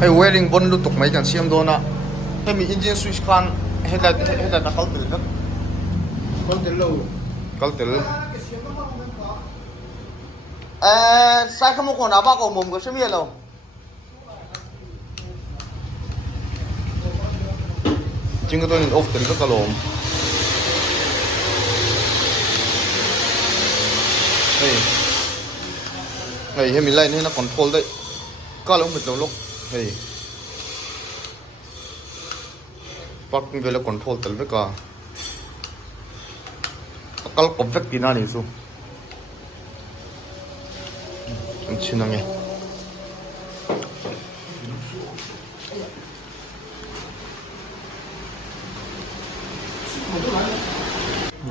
hay wedding bon lu tuk mai kan siam do na hay mi engine switch khan headlight ta kal tel ka kal tel sai không còn áo bao cổ mồm của xem đâu chính cái tôi off tel ka lom hey hay mi lại nên nó control đấy có lúc mình lúc hey parking về là control tel với cả kalau perfect di nani su chinangnya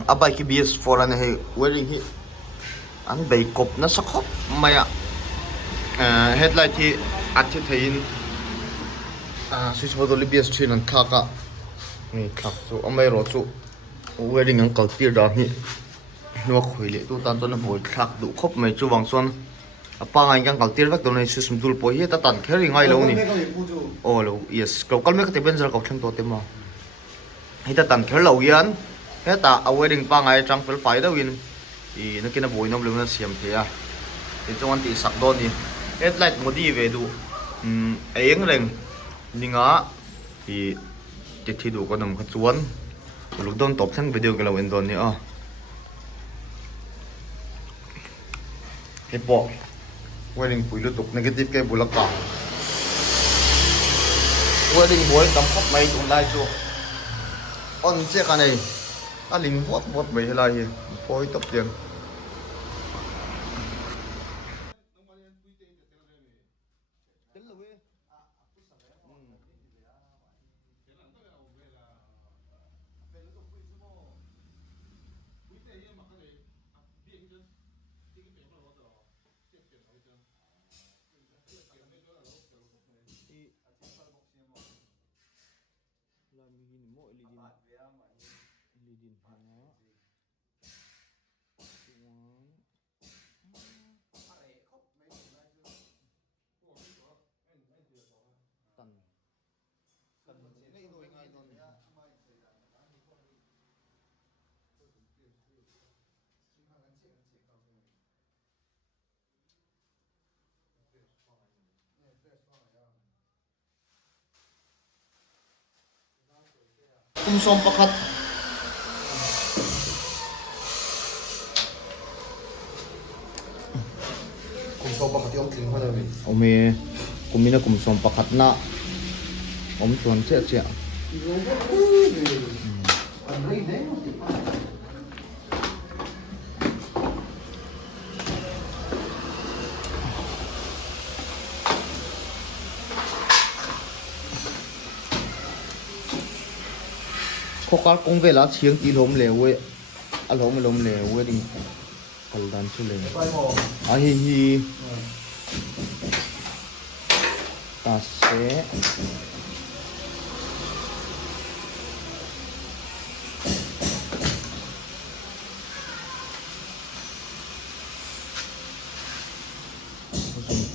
apa ki BS4 ane he wearing hi an bei kop na sakhop maya headlight hi athi thein switch bottle BS3 nan thaka ni thak chu amai ro chu wedding ang kaltir da ni no khoile tu tan ton bol thak du khop mai chu wang son apa ngai kang kaltir vak don su sum dul po hi ta tan kheri ngai lo ni o lo yes ko kal me ka te benzer ka thang to te ma hi ta tan kher lo yan he ta a wedding pa ngai tang fel pai da win i na kina boi nom lo na siam the a ti chongan ti sak don ni headlight modi ve du eng reng ninga i ti thi du ko nam kha chuan lúc đó top sang video cái là bên đồn nữa hết bộ wedding bùi lướt tục negative cái bùi lắc cả wedding bùi tắm khóc mấy cũng lai chưa on chiếc cái này ta linh vót vót mấy lai gì phôi tập tiền som pakat som pakat yung king pa namin ome kumina som pakat na chuan che che có công về là chiếng tí lốm lề quê lốm lề quê đi còn đàn chú lề hi hi ta sẽ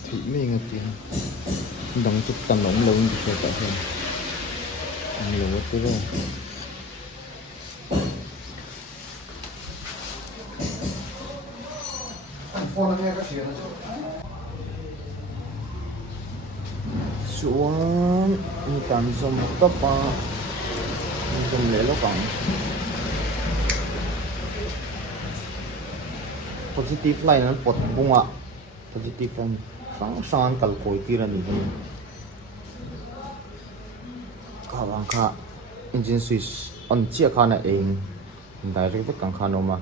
thị mình tiền đóng chút tầm lỏng lông thì sẽ hơn nhiều cái đó xuống tạm dùng một tóc dùng để nó còn positive line nó bật bung ạ positive line sáng sáng cả cối kia là gì cả bằng cả engine switch on chia khá là eng direct với càng khá nó mà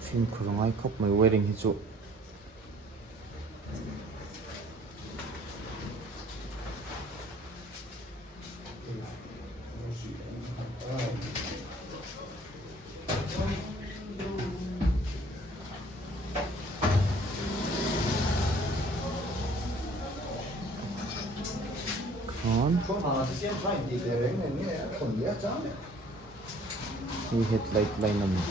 phim khung ai khóc mấy wedding hi chu Ni headlight line naman.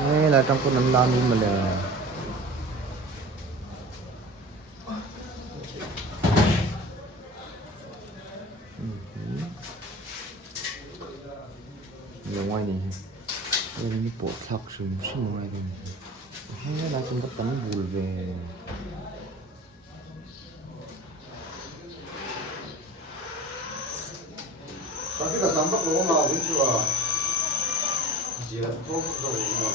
Ay, latang ko ng lamin mala. nhiều ngoài này đây là những bộ thạc sừng sinh ngoài đây hay là chúng ta tắm bùn về Tapi ka sambak lo ma win chua. Ji la to to ma.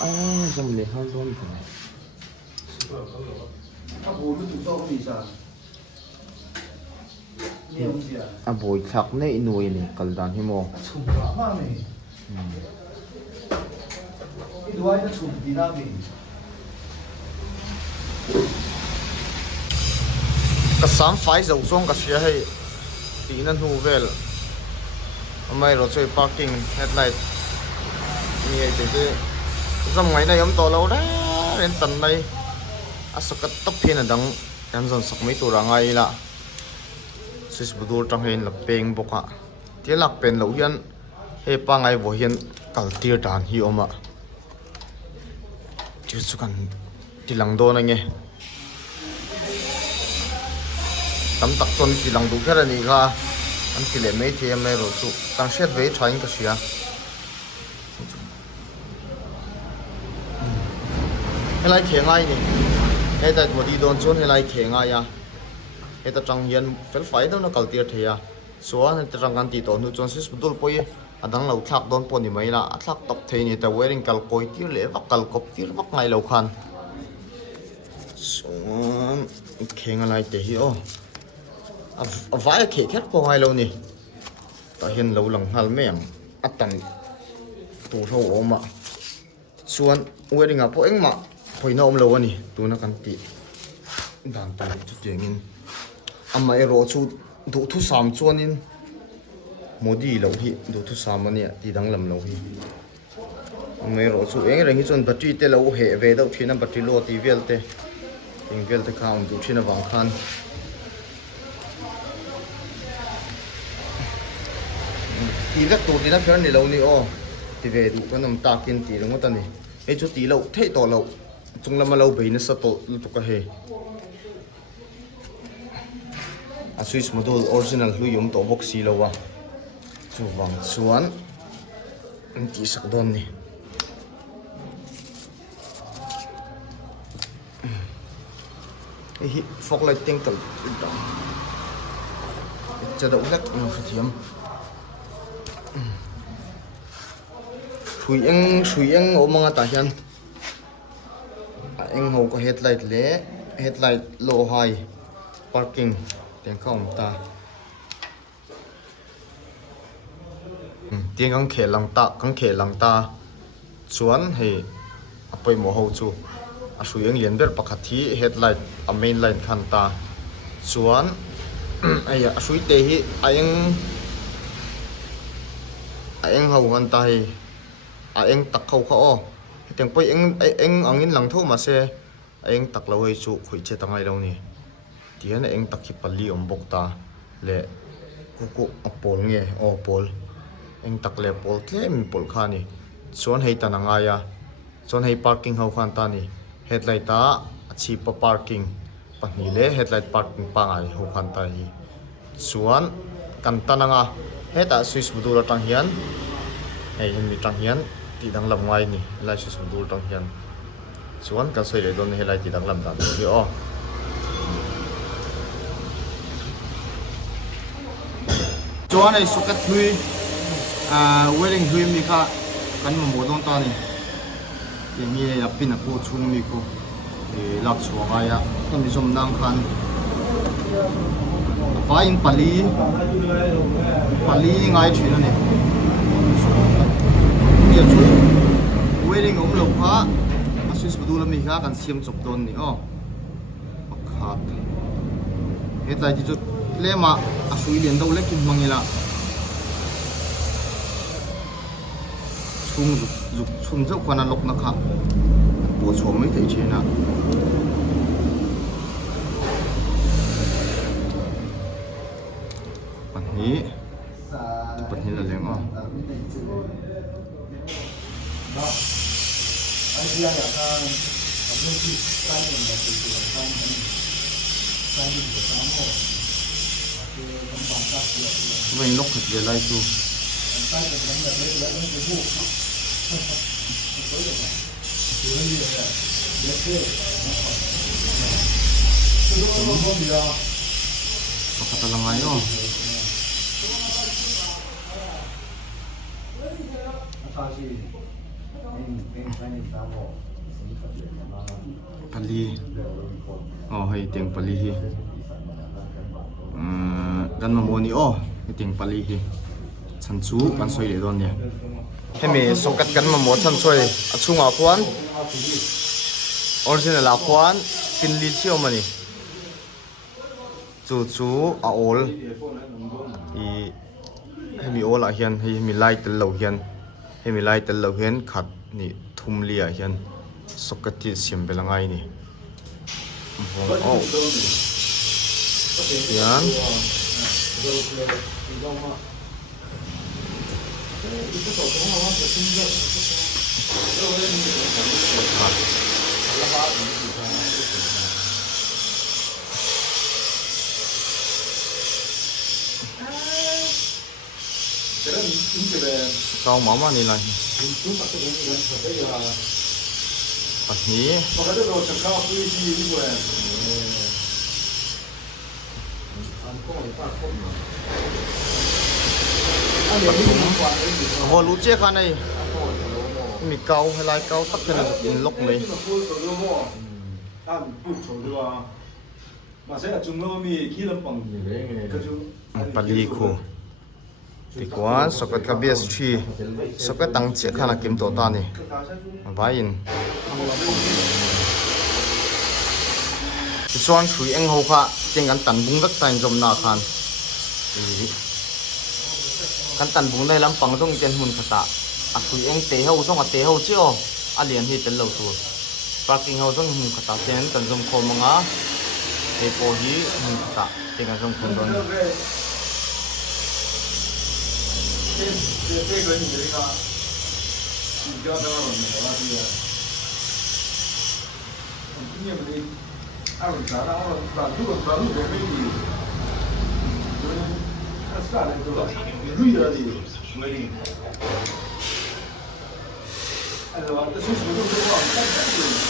ai dòng lệ hơn luôn rồi Ka bu lu tu to ni sa. Ni ông gì à? à bồi thạc này nuôi này cần đàn hi mò Chum ba ma ne. Cái đuôi nó chum đi na bi. cái sáng phải dầu xuống cái xe hay tí nên hù về mai rồi chơi parking headlight như vậy thì dòng ngày này ông to lâu đấy đến tận đây à sao cái tóc pin là đắng em dần sọc mấy tuổi ngay là switch bút trong hình là peng bọc ạ thế là pen lâu hiền hay pa ngày vô hiền cả tia đàn hi ôm ạ chứ sao cần thì lăng đô này nghe tấm tắc tuần thì lăng đủ cái này ra anh chỉ lấy mấy thì em này rồi tụ tăng xét với trái cái gì à cái này khé ngay nè cái tại một đi đồn chốn cái này khé ngay à cái ta trăng hiền phải đâu nó cầu tiệt thì à số này ta trăng gan tì tổn hụt chốn xí bút bôi à đang lâu thắc đồn pon thì mấy là thắc tập thế này ta wedding cầu coi tiệt lẽ vắt cầu cọp tiệt vắt ngay lâu khan số khé ngay thì hiểu vài khé khét qua ngay lâu nè ta hiền lâu lòng hal mèm ắt tận tủ thâu ôm ạ xuân wedding à po anh mà hồi nó ôm lâu anh tụ nó cần tị đàn tụ chút tiền in amma ero chu du thu sam chuan in modi lo hi du thu sam ania ti dang lam lo hi amma ero chu eng reng hi chon battery te lo he ve do thina battery lo ti vel te eng vel te khang du thina wang khan ti vek tu ti na phern ni lo ni o ti ve du kan nam ta kin ti lo ta ni e chu ti lo thei to lo chung lama lo be na sa to tu ka he a switch module original hlui yum to box si lo wa chu wang chuan an ti sak don ni hi fog light ting kal cha do lek no thiam shui eng o manga ta hian eng ho ko headlight low high parking tiếng không ta tiếng căng khề lăng ta chuan he apoi mo ho chu a suyeng lian ber pakhat hi headlight a main line khan ta chuan aya a sui te hi a eng ho han ta hi a eng tak khâu kha o tiếng poi eng angin lang tho ma se a eng tak lo hei chu khui che tangai lo ni tiyan eng takhi pali om bok ta le ku apol nge o pol eng tak le pol tlem pol khani chuan hei tan anga ya chuan hei parking ho khan ta ni headlight ta achi pa parking pahni le headlight parking pa ngai ho khan ta hi chuan kan tananga heta switch budul tang hian hei mi tang hian ti dang lam ngai ni lai switch budul tang hian chuan kan soi le don he lai ti dang lam dan hi o chuan này socket hui wedding hui mi kha kan mo don ta ni ti mi ya pin ko chung mi ko e lak chuanga ya kan mi som nang khan fa in pali ngai thina ni ya chu wedding om lo kha asis bu la mi kha kan siam chop don ni o pakhat hetlai ti chu lema asui lian do lekin mangila chung zau kwana lok na kha po chom mai thei chena pani la leng o Mình lúc thật về lại chú có kata lang ayo pali oh hay tiếng pali hi gan mà moni oh cái tiếng pali hi chan chu pan soi le don ne hemi sokat gan ma mo chan soi achunga khuan original a khuan tin li chiu mani chu chu a ol i hemi ol a hian hemi light tel lo hian hemi light tel lo hian khat ni thum li a hian socket ti siam belangai ni oh hian tao máu mà này lại bật nhí hồ lú chiếc khăn này mì câu hay lai câu tắt cái này in lốc này pali khu thì quá socket cái BS3 socket tăng chiếc khăn là kiếm tổ ta này vài in chuan chui eng ho kha ting an tan bung vek tain jom na khan kan tan bung nei lam pang jong ten hun khata a chui eng te ho jong a te ho chio a lian hi tel lo tu parking ho jong hun khata ten tan jom kho manga e po hi hun khata ting a jong khon don Allora, adesso si vede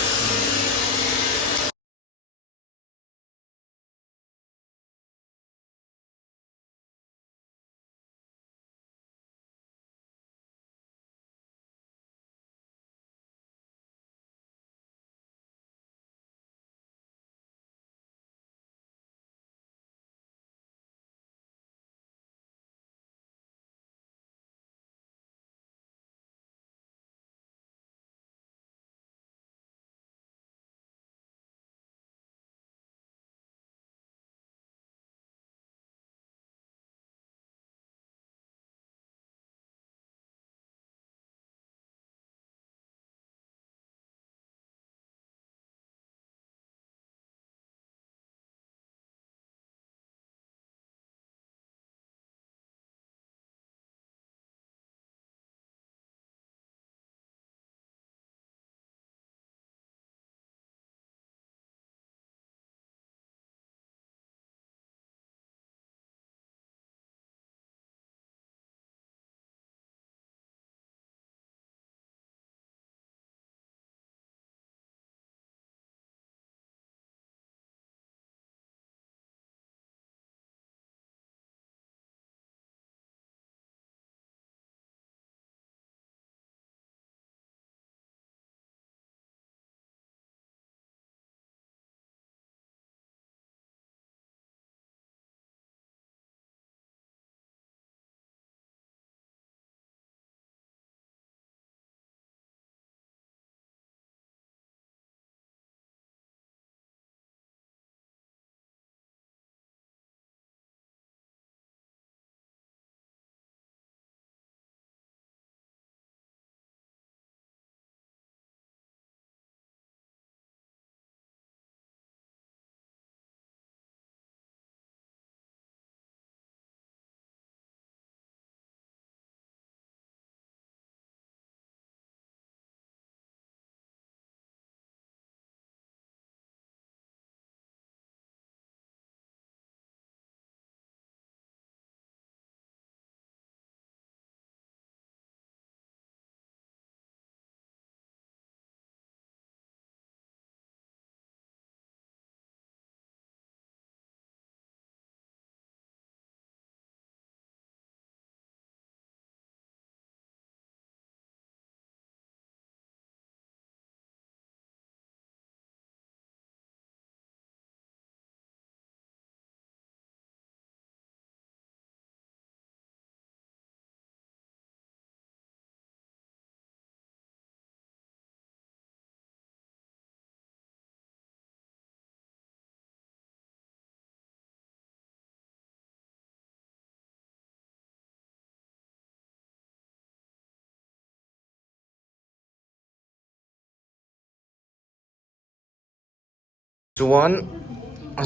chuan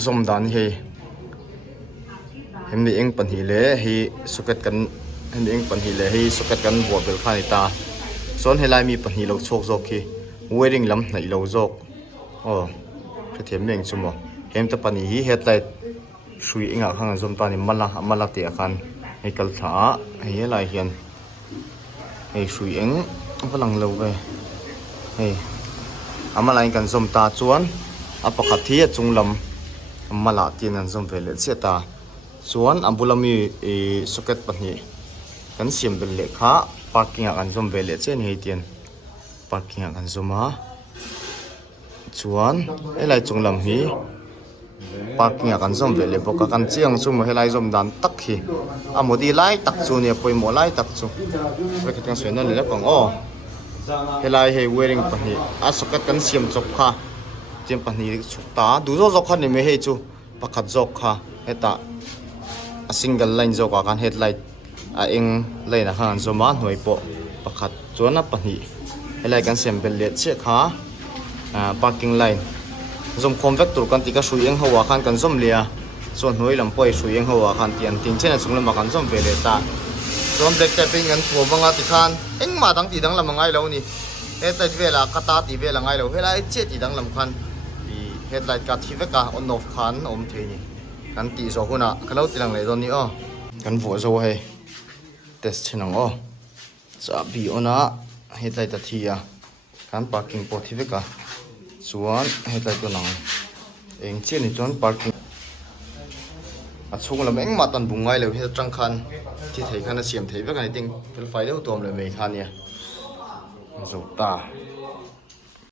zom dan hi hem ni eng pan hi le hi socket kan hem ni eng pan hi le hi socket kan bo bel kha ni ta son helai mi pan hi lo chok zok khi wiring lam nai lo zok oh the them meng chumo hem ta pani hi headlight shui inga khang zom ta ni mala te khan hei kal tha hei lai hian hei shui eng valang lo ve hei amalai kan zom ta chuan a pakhat hi a chunglam mala tin an zom ve le che ta chuan ambulami socket pahni kan siam bel le kha parking a kan zom ve le che ni hei tian parking a kan zoma chuan helai chunglam hi parking a kan zom ve le boka kan chiang chu mo helai zom dan tak hi amodi lai tak chu ne poimo lai tak chu bracket kan soina le pang o helai hei wearing pahni a socket kan siam chop kha chem pahni chuk ta du zo zo khan ni me hei chu pakhat jok kha eta a single line jok kan headlight a eng line a han zoma hnoi po pakhat chuan a pahni helai kan siam bel le che kha parking line zom khom vek tur kan tika shui eng hawa khan kan zom lia chon hnoi lam poi shui eng hawa khan tian tin chen chung lam kan zom ve le ta zom black tapping an thu banga ti khan eng ma dang ti dang lam ngai lo ni headlight vela kata ti vela ngai lo helai che ti dang lam khan i headlight ka thi veka on off khan om thei ni kan ti zo huna khalo ti lang le don ni o kan vo zo he test chinang o cha bi ona headlight ta thia kan parking po thi veka chuan headlight to lang eng chen ni chuan parking a chung lam eng ma tan bungai lo he tang khan thi thei khan a siam thei veka ni ting fel fai deuh tom le mai khan ya zo ta